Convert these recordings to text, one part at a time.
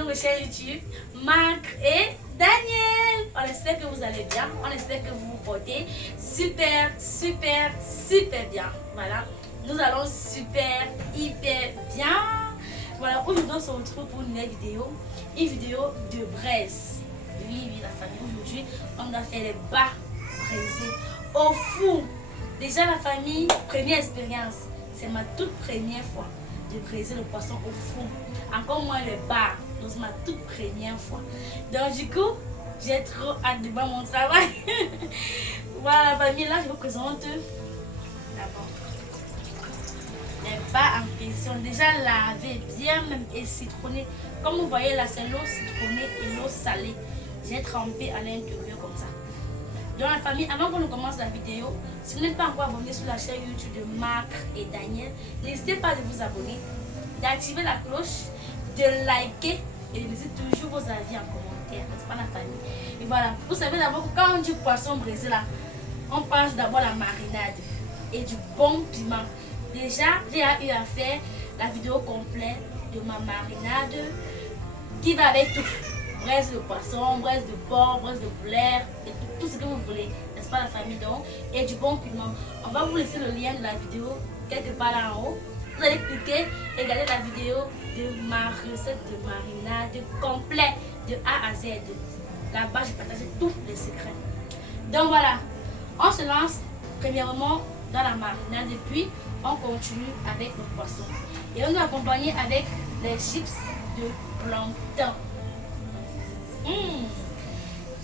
sur notre chaîne YouTube, Marc et Daniel. On espère que vous allez bien, on espère que vous vous portez super bien. Voilà, nous allons super, hyper bien. Voilà, aujourd'hui on se retrouve pour une nouvelle vidéo, une vidéo de braise. Oui, la famille, aujourd'hui on a fait les bas braisés au four. Déjà la famille, première expérience, c'est ma toute première fois de braiser le poisson au four. Encore moins le bar, donc c'est ma toute première fois. Donc du coup, j'ai trop hâte de voir mon travail. Voilà la famille, là je vous présente d'abord les bas en question. Déjà lavé, bien même et citronné. Comme vous voyez là, c'est l'eau citronnée et l'eau salée. J'ai trempé à l'intérieur comme ça. Donc la famille, avant qu'on ne commence la vidéo, si vous n'êtes pas encore abonné sur la chaîne YouTube de Marc et Daniel, n'hésitez pas à vous abonner, d'activer la cloche, de liker et de laisser toujours vos avis en commentaire. C'est pas la famille. Et voilà, vous savez d'abord que quand on dit poisson braisé là, on passe d'abord la marinade et du bon piment. Déjà, j'ai eu à faire la vidéo complète de ma marinade qui va avec tout. Braise de poisson, braise de porc, braise de poulet, et tout ce que vous voulez, n'est-ce pas la famille donc, et du bon piment. On va vous laisser le lien de la vidéo quelque part là en haut. Vous allez cliquer et regarder la vidéo de ma recette de marinade complète de A à Z. Là-bas, j'ai partagé tous les secrets. Donc voilà, on se lance premièrement dans la marinade et puis on continue avec le poisson. Et on nous accompagner avec les chips de plantain.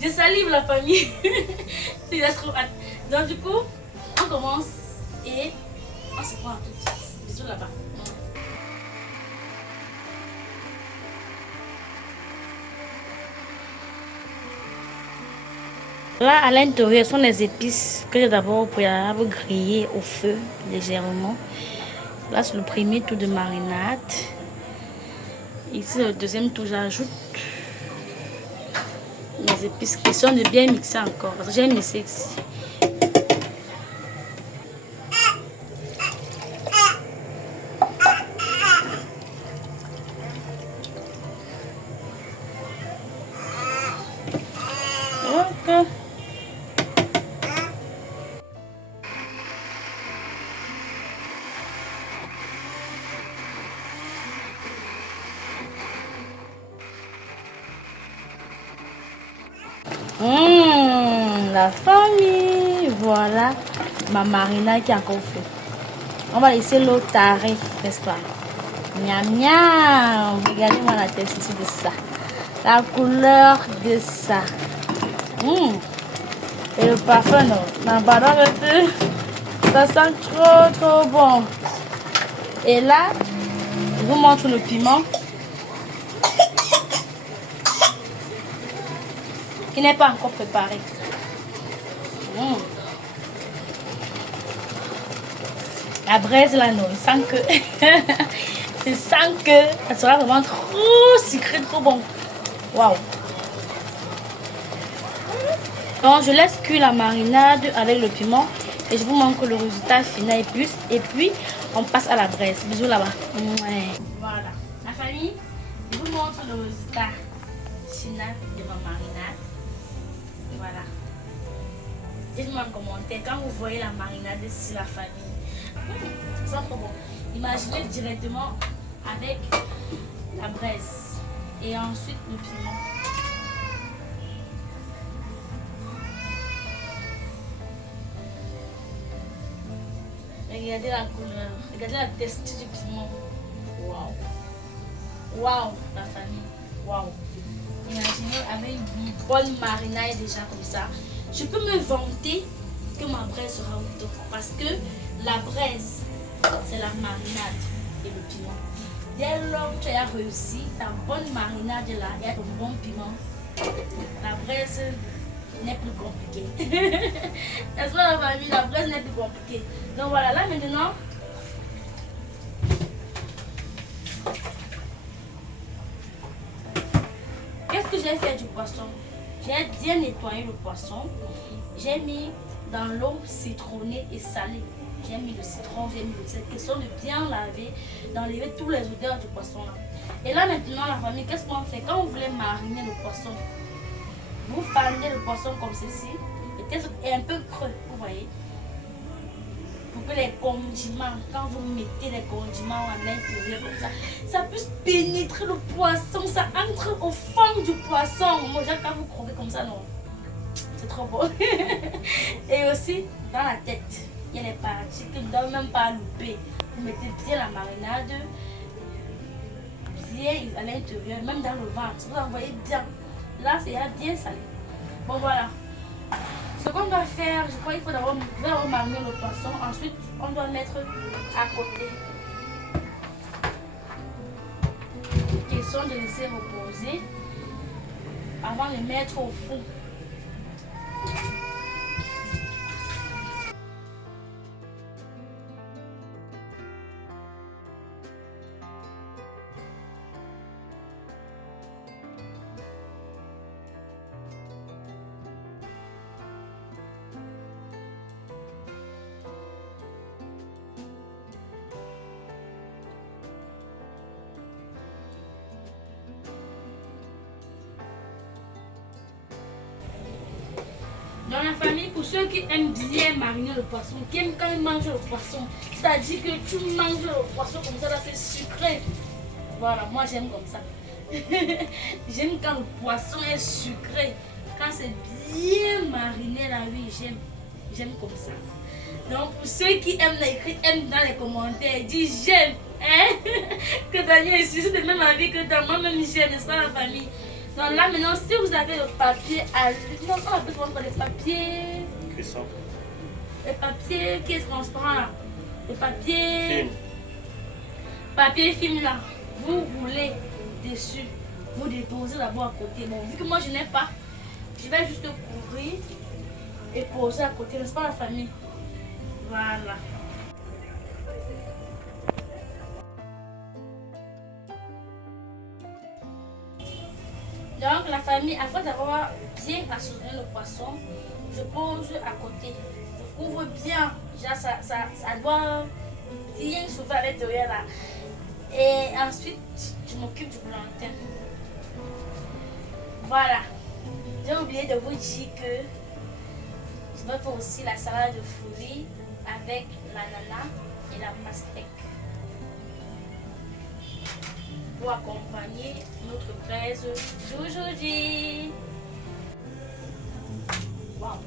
Je salive la famille. C'est trop hâte. Donc du coup, on commence et on se prend un tout de suite. Bisous là-bas. Là, à l'intérieur, sont les épices que j'ai d'abord griller au feu légèrement. Là, c'est le premier tour de marinade. Ici, le deuxième tour, j'ajoute les épices, question de bien mixer encore parce que j'ai mixé ici. Ok. La famille, voilà ma marinade qui est encore faite. On va laisser l'eau tarer, n'est-ce pas? Miam miam, regardez-moi la texture de ça, la couleur de ça. Et le parfum, non, pardon, ça sent trop bon. Et là, je vous montre le piment qui n'est pas encore préparé. La braise là, non, je sens que je sens que ça sera vraiment trop sucré, trop bon. Waouh. Donc je laisse cuire la marinade avec le piment et je vous montre le résultat final et puis on passe à la braise. Bisous là-bas. Voilà, la famille, je vous montre le résultat final de ma marinade. Voilà. Dites-moi en commentaire quand vous voyez la marinade sur la famille. Ça sent trop bon. Imaginez directement avec la braise et ensuite le piment. Regardez la couleur, regardez la texture du piment. Waouh! Waouh, la famille. Waouh! Imaginez avec une bonne marinade déjà comme ça. Je peux me vanter que ma braise sera au top parce que la braise, c'est la marinade et le piment. Dès lors que tu as réussi ta bonne marinade là et ton bon piment, la braise n'est plus compliquée. N'est-ce pas la famille? La braise n'est plus compliquée. Donc voilà, là maintenant, qu'est-ce que j'ai fait du poisson? J'ai bien nettoyé le poisson. J'ai mis dans l'eau citronnée et salée j'ai mis le citron, j'ai mis le sel. Question de bien laver, d'enlever tous les odeurs du poisson là. Et là maintenant la famille, qu'est-ce qu'on fait? Quand vous voulez mariner le poisson, vous fanez le poisson comme ceci, peut-être un peu creux, vous voyez. Pour que les condiments, quand vous mettez les condiments à l'intérieur comme ça puisse pénétrer le poisson, ça entre au fond du poisson. Moi, quand vous croquez comme ça, non, c'est trop beau. Et aussi, dans la tête, il y a les parties que vous ne devez même pas louper. Vous mettez bien la marinade, bien à l'intérieur, même dans le ventre. Vous envoyez bien. Là, c'est bien salé. Bon, voilà. Ce qu'on doit faire, je crois qu'il faut d'abord mariner le poisson. Ensuite, on doit mettre à côté. Question de laisser reposer avant de mettre au four. Dans la famille, pour ceux qui aiment bien mariner le poisson, qui aiment quand ils mangent le poisson, c'est-à-dire que tu manges le poisson comme ça, là c'est sucré. Voilà, moi j'aime comme ça. J'aime quand le poisson est sucré. Quand c'est bien mariné, là oui, j'aime comme ça. Donc pour ceux qui aiment l'écrit, aiment dans les commentaires, dis j'aime. Hein? Que Daniel est de même avis que dans moi-même j'aime, n'est-ce pas la famille? Donc là maintenant, si vous avez le papier à non, on appelle comment les papiers. Cuisson. Les papiers qui est transparent là. Les papiers. Film. Papier film là. Vous roulez dessus. Vous déposez d'abord à côté. Bon, vu que moi je n'ai pas, je vais juste couvrir et poser à côté, n'est-ce pas la famille? Voilà. Donc la famille, après avoir bien assaisonné le poisson, je pose à côté. Je couvre bien. Déjà, ça doit bien chauffer à l'intérieur là. Et ensuite, je m'occupe du plantain. Voilà. J'ai oublié de vous dire que je vais faire aussi la salade de fruits avec l'ananas et la pastèque pour accompagner notre braise d'aujourd'hui. Wow.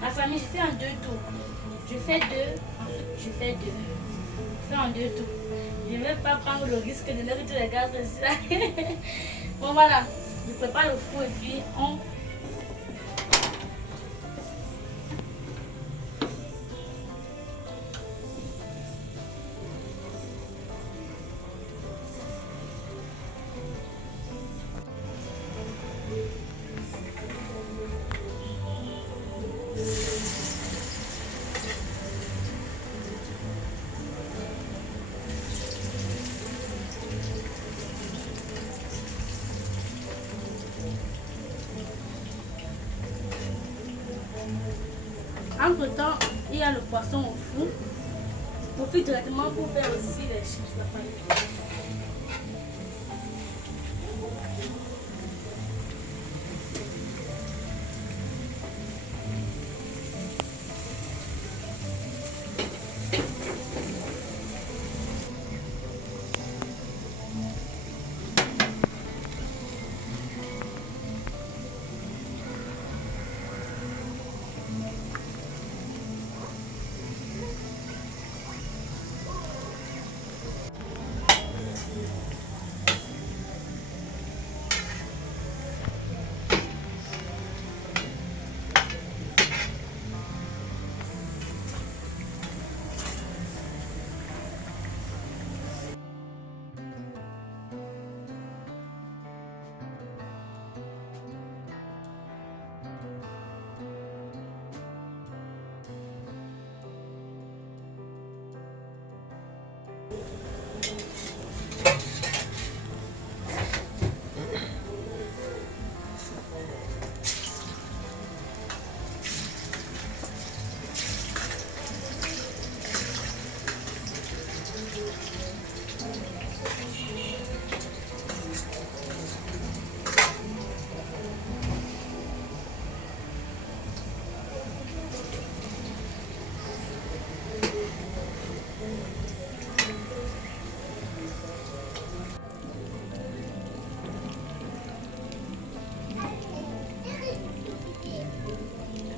La famille, je fais en 2 tours. Je fais 2, je fais 2. Je fais en 2 tours. Je ne vais pas prendre le risque de mettre tous les gaz ici. Bon voilà, je prépare le four et puis on... Entre temps, il y a le poisson au four. Je profite directement pour faire aussi les chips de famille.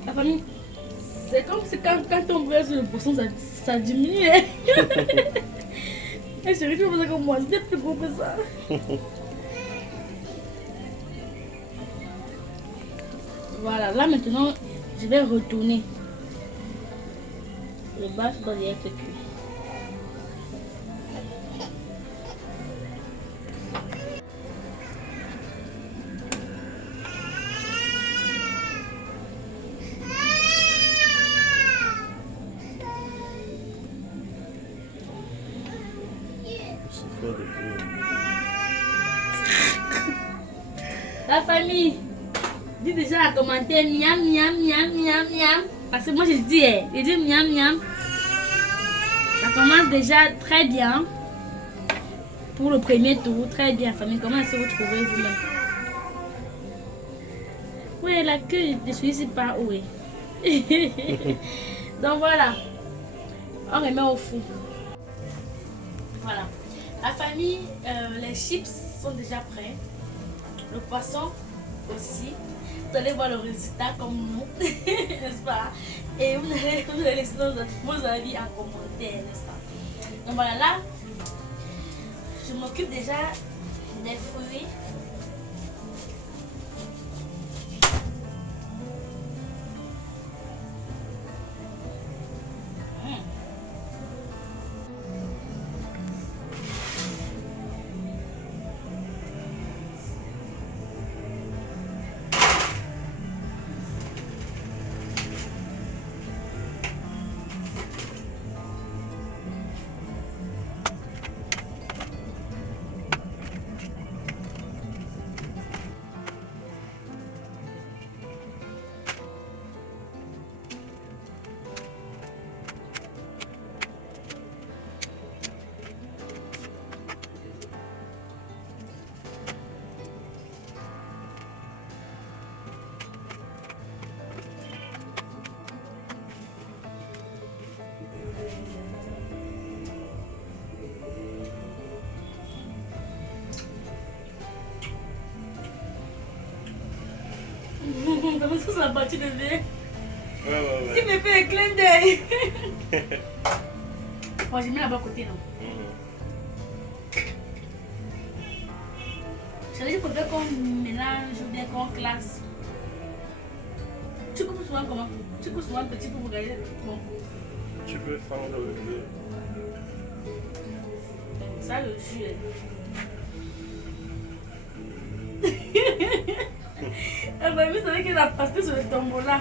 La famille, c'est comme si quand on brûle sur le poisson, ça diminue. Hein? Et chérie, tu faisais comme moi, c'était plus gros que ça. Voilà, là maintenant, je vais retourner. Le bâche doit être cuit. La famille, dis déjà à commenter miam miam miam miam miam. Parce que moi je dis miam miam. Ça commence déjà très bien. Pour le premier tour, très bien famille. Comment est-ce que vous trouvez vous-même? Oui, la queue de celui-ci pas où est. Donc voilà. On remet au four. Voilà. La famille, les chips sont déjà prêts. Le poisson aussi. Vous allez voir le résultat comme nous, n'est-ce pas? Et vous allez laisser vos avis en commentaire, n'est-ce pas? Donc voilà, là, je m'occupe déjà des fruits. Comment ça, la battu de verre? Ouais. Tu me fais un clin d'œil. Moi, j'ai mis là-bas à côté, non? Je préfère qu'on mélange ou bien qu'on classe. Tu coupes souvent comment? Tu coupes souvent petit pour vous gagner. Bon. Tu peux fendre le jus. Ça, le jus. Elle m'a vu, c'est vrai qu'elle a passé sur le tombola.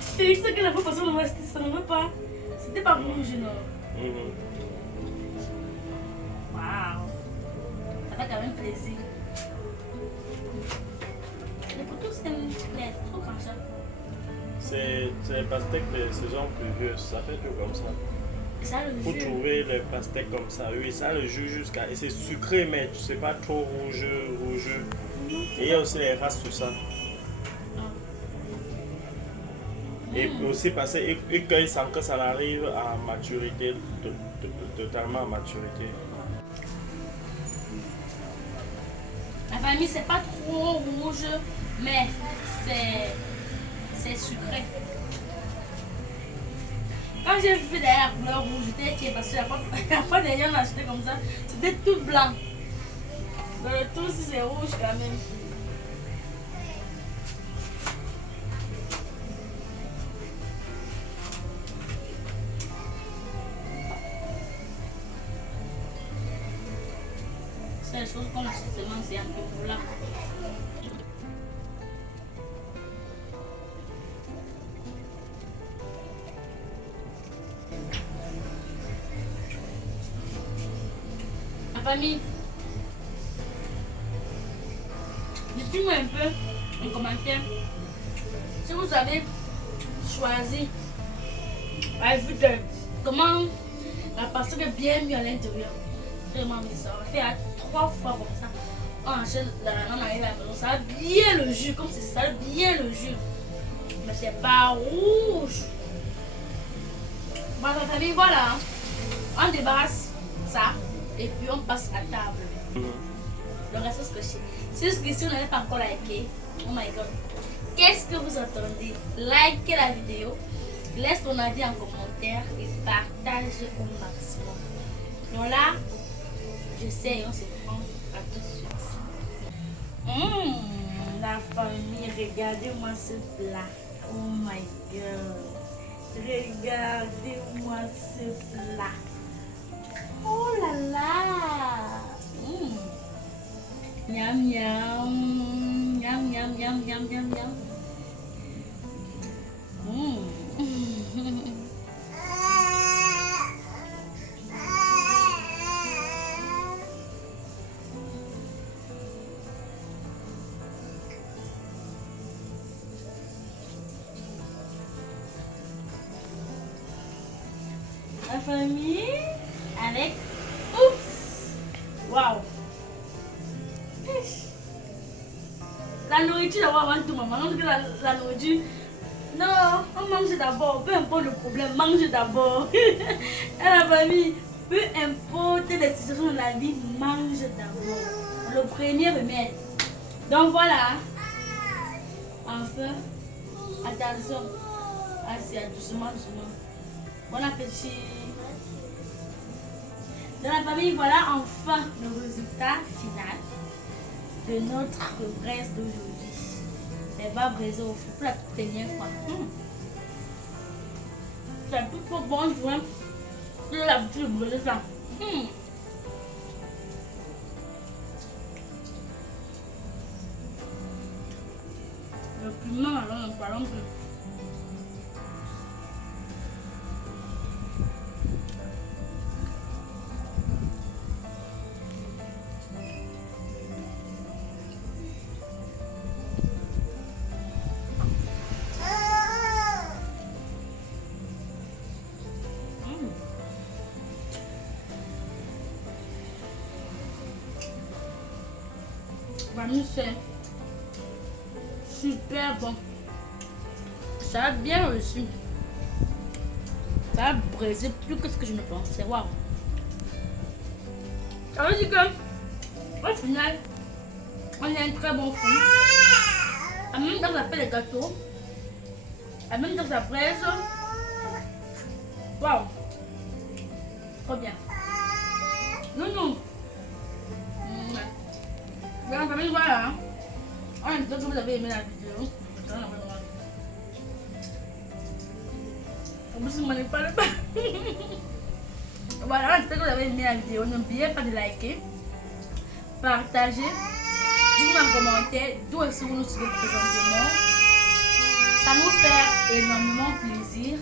C'est juste que la fois passée, on m'a acheté, ça ne va pas. C'était pas rouge, non? Waouh! Ça fait quand même plaisir. Les poteaux, c'est trop grand ça. C'est les pastèques de saison pluvieuse, ça fait tout comme ça. Ça, le Pour jus. trouver les pastèques comme ça, oui, ça le jus jusqu'à. Et c'est sucré, mais tu sais pas trop rouge. Et il y a aussi les races, tout ça. Et aussi parce que cueille sans que ça arrive à maturité, totalement à maturité. La famille, c'est pas trop rouge, mais c'est sucré. Quand j'ai vu derrière la couleur rouge, j'étais inquiet parce que la fois dernière, on a acheté comme ça, c'était tout blanc. Dans le tout, si c'est rouge quand même. C'est les choses qu'on achète seulement, c'est un peu blanc. famille, dites-moi un peu en commentaire si vous avez choisi comment la pastèque est bien mis à l'intérieur. Vraiment mis ça. On va faire 3 fois comme ça. On enchaîne, on arrive à la maison, ça a bien le jus, comme c'est ça, bien le jus. Mais c'est pas rouge. Bon, la famille, voilà. On débarrasse ça et puis on passe à table. Le reste est scotché. Si jusqu'ici vous n'avez pas encore liké, oh my god, qu'est-ce que vous attendez? Likez la vidéo, laisse ton avis en commentaire et partage au maximum. Donc là, je sais et on se prend à tout de suite. La famille, regardez-moi ce plat. Oh my god. Regardez-moi ce plat. Oh là là. Miam miam. Miam miam miam miam miam miam. La famille avec oups, waouh, la nourriture d'abord avant tout, maman. On dit que la nourriture, non, on mange d'abord, peu importe le problème, mange d'abord. Et la famille, peu importe les situations de la vie, mange d'abord. Le premier remède. Donc voilà. Enfin, attention, assez doucement, doucement. Bon appétit. Dans la famille, voilà enfin le résultat final de notre braise d'aujourd'hui. Les bas braisés au four pour la toute dernière fois. C'est tout trop bon, tu vois. J'ai l'habitude de brûler ça. Le piment, alors, nous parlons plus. C'est super bon. Ça a bien reçu. Ça a braisé plus que ce que je ne pensais. Waouh. Ça veut dire que au final, on a un très bon four. En même temps, ça fait les gâteaux. En même temps, ça braise. Waouh. Trop bien. Non, non. Voilà, famille, voilà. On espère que vous avez aimé la vidéo. En plus, je ne pas le pas. Voilà, on espère que vous avez aimé la vidéo. N'oubliez pas de liker, partager, dites-moi en commentaire d'où est-ce que vous nous suivez présentement. Ça nous fait énormément plaisir.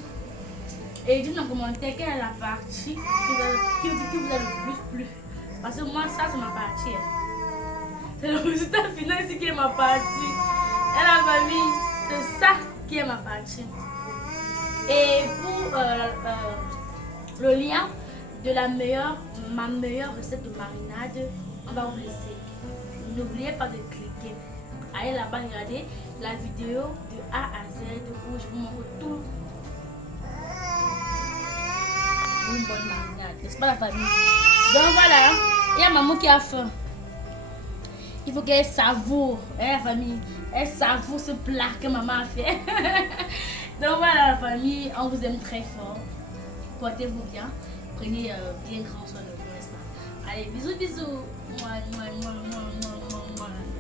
Et dites-moi en commentaire quelle est la partie qui vous a le plus plu. Parce que moi, ça, c'est ma partie. C'est le résultat final ici qui est ma partie. Et la famille, c'est ça qui est ma partie. Et pour le lien de ma meilleure recette de marinade, on va vous laisser. N'oubliez pas de cliquer. Allez là-bas regarder la vidéo de A à Z où je vous montre tout. Une bonne marinade, n'est-ce pas la famille? Donc voilà, il y a maman qui a faim. Il faut qu'elle savoure, la famille, elle savoure ce plat que maman a fait. Donc voilà la famille, on vous aime très fort. Portez-vous bien, prenez bien grand soin de vous, n'est-ce pas? Allez, bisous, bisous. Mouah, mouah, mouah, mouah, mouah, mouah.